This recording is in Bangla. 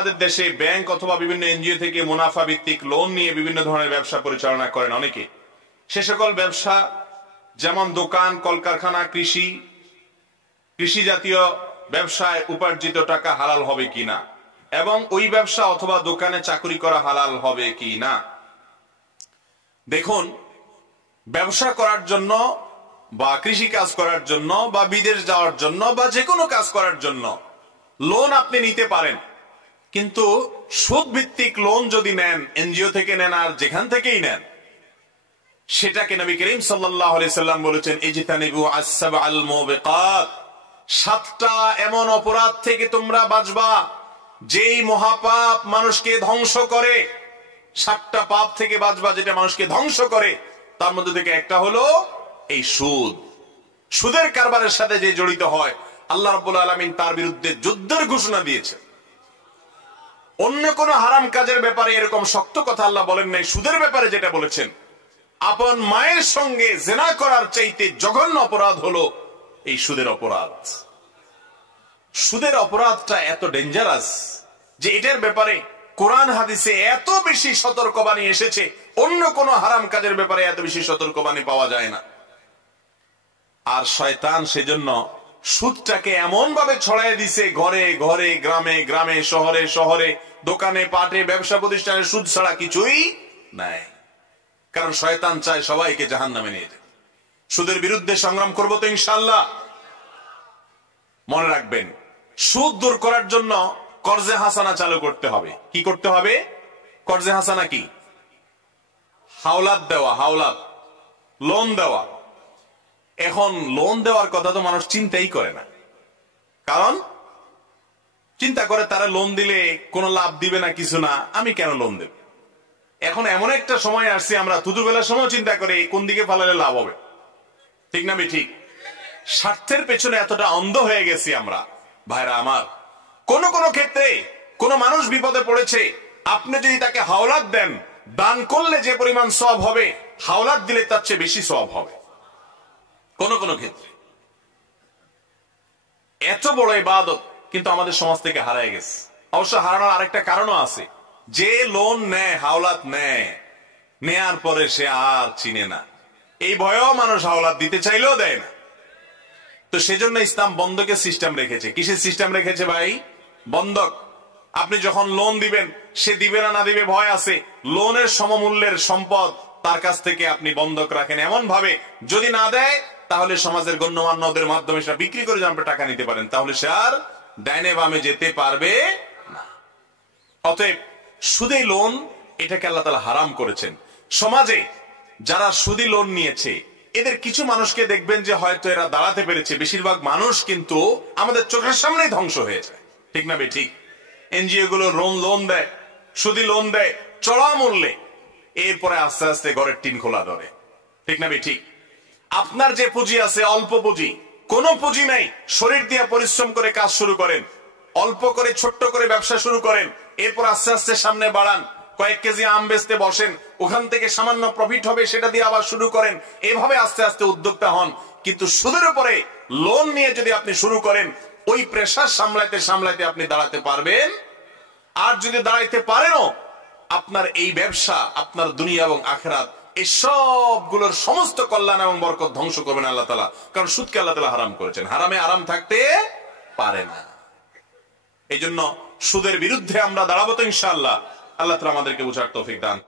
আমাদের দেশে ব্যাংক অথবা বিভিন্ন এনজিও থেকে মুনাফা ভিত্তিক লোন নিয়ে বিভিন্ন ধরনের ব্যবসা পরিচালনা করেন অনেকে। সে সকল ব্যবসা যেমন দোকান, কলকারখানা, কৃষি জাতীয় ব্যবসায় উপার্জিত টাকা হালাল হবে কিনা এবং ওই ব্যবসা অথবা দোকানে চাকরি করা হালাল হবে কিনা। দেখুন, ব্যবসা করার জন্য বা কৃষি কাজ করার জন্য বা বিদেশ যাওয়ার জন্য বা যে কোনো কাজ করার জন্য লোন আপনি নিতে পারেন, কিন্তু সুদ ভিত্তিক লোন যদি নেন, এনজিও থেকে নেন আর যেখান থেকেই নেন, সেটাকে নবী করিম সাল্লাল্লাহু আলাইহি সাল্লাম বলেছেন, ইজতানিবু আস-সাবআল মুবিকাত, 7টা এমন অপরাধ থেকে তোমরা বাঁচবা যেই মহাপাপ মানুষকে ধ্বংস করে। 7টা পাপ থেকে বাঁচবা যেটা মানুষকে ধ্বংস করে। তার মধ্যে থেকে একটা হলো এই সুদ। সুদের কারবারের সাথে যে জড়িত হয়, আল্লাহ রাব্বুল আলামিন তার বিরুদ্ধে যুদ্ধের ঘোষণা দিয়েছে। অন্য কোন হারাম কাজের ব্যাপারে এরকম শক্ত কথা আল্লাহ বলেন নাই। সুদের ব্যাপারে যেটা বলেছেন, আপন মায়ের সঙ্গে জিনা করার চাইতে জঘন্য অপরাধ হলো এই সুদের অপরাধ। সুদের অপরাধটা এত ডেঞ্জারাস যে এটার ব্যাপারে কোরআন হাদিসে এত বেশি সতর্কবাণী এসেছে, অন্য কোন হারাম কাজের ব্যাপারে এত বেশি সতর্কবাণী পাওয়া যায় না। আর শয়তান সেজন্য সুদটাকে এমন ভাবে ছড়াই দিছে, ঘরে ঘরে, গ্রামে গ্রামে, শহরে শহরে, দোকানে পাটে, ব্যবসা প্রতিষ্ঠানে সুদ ছাড়া কিছুই নাই। কারণ শয়তান চায় সবাইকে জাহান্নামে নিয়ে যেতে। সুদের বিরুদ্ধে সংগ্রাম করবো তো ইনশাআল্লাহ। মনে রাখবেন, সুদ দূর করার জন্য কর্জে হাসানা চালু করতে হবে। কি করতে হবে? কর্জে হাসানা কি? হাওলাত দেওয়া, হাওলাত, লোন দেওয়া। এখন লোন দেওয়ার কথা তো মানুষ চিন্তাই করে না, কারণ চিন্তা করে তারা লোন দিলে কোনো লাভ দিবে না, কিছু না, আমি কেন লোন দেব। এখন এমন একটা সময় আসছে, আমরা থুতুবেলার সময় চিন্তা করে কোন দিকে ফালালে লাভ হবে। ঠিক না? ঠিক। স্বার্থের পেছনে এতটা অন্ধ হয়ে গেছি আমরা। ভাইরা আমার, কোন কোন ক্ষেত্রে কোন মানুষ বিপদে পড়েছে, আপনি যদি তাকে হাওলাত দেন, দান করলে যে পরিমাণ সওয়াব হবে, হাওলাত দিলে তার চেয়ে বেশি সওয়াব হবে কোন কোন ক্ষেত্রে। এত বড় ইবাদত কিন্তু আমাদের সমাজ থেকে হারায় গেছে। অবশ্য হারানোর আরেকটা কারণও আছে। যে লোন নেয়, হাওলাত নেয়, নেয়ার পরে সে আর চিনে না, এই ভয়েও মানুষ হাওলাত দিতে চাইলেও দেয় না। তো সেজন্য ইসলাম বন্ধকের সিস্টেম রেখেছে। কিসের সিস্টেম রেখেছে ভাই? বন্ধক। আপনি যখন লোন দিবেন, সে দিবে না না দিবে ভয় আছে, লোনের সমমূল্যের সম্পদ তার কাছ থেকে আপনি বন্ধক রাখেন এমন ভাবে, যদি না দেয় তাহলে সমাজের গণ্যমান্যদের মাধ্যমে সেটা বিক্রি করে আপনি টাকা নিতে পারেন, তাহলে সে আর ডাইনে বামে যেতে পারবে না। অতএব সুদে লোন, এটাকে আল্লাহ তাআলা হারাম করেছেন। সমাজে যারা সুদি লোন নিয়েছে, এদের কিছু মানুষকে দেখবেন যে হয়তো এরা দাঁড়াতে পেরেছে, বেশিরভাগ মানুষ কিন্তু আমাদের চোখের সামনেই ধ্বংস হয়ে যায়। ঠিক না ঠিক? এনজিও গুলো লোন দেয়, সুদি লোন দেয় চড়া মূল্যে, এরপরে আস্তে আস্তে ঘরের টিন খোলা ধরে। ঠিক না ঠিক? আপনার যে পুঁজি আছে, অল্প পুঁজি, কোন পুঁজি নাই, শরীর দিয়ে পরিশ্রম করে কাজ শুরু করেন, অল্প করে ছোট্ট করে ব্যবসা শুরু করেন, এরপর আস্তে আস্তে সামনে বাড়ান, কয়েক কেজি আম বেচতে বসেন, ওখান থেকে সামান্য প্রফিট হবে, সেটা দিয়ে আবার শুরু করেন, এভাবে আস্তে আস্তে উদ্যোক্তা হন। কিন্তু সুদের উপরে লোন নিয়ে যদি আপনি শুরু করেন, ওই প্রেসার সামলাইতে সামলাইতে আপনি দাঁড়াতে পারবেন। আর যদি দাঁড়াইতে পারেনও, আপনার এই ব্যবসা আপনার দুনিয়া এবং আখিরাত এই সবগুলোর সমস্ত কল্যাণ এবং বরকত ধ্বংস করবেন আল্লাহ তাআলা। কারণ সুদকে আল্লাহ তাআলা হারাম করেছেন, হারামে আরাম থাকতে পারে না। এই জন্য সুদের বিরুদ্ধে আমরা দাঁড়াবো তো ইনশাআল্লাহ। আল্লাহ তাআলা আমাদেরকে বুঝার তৌফিক দান।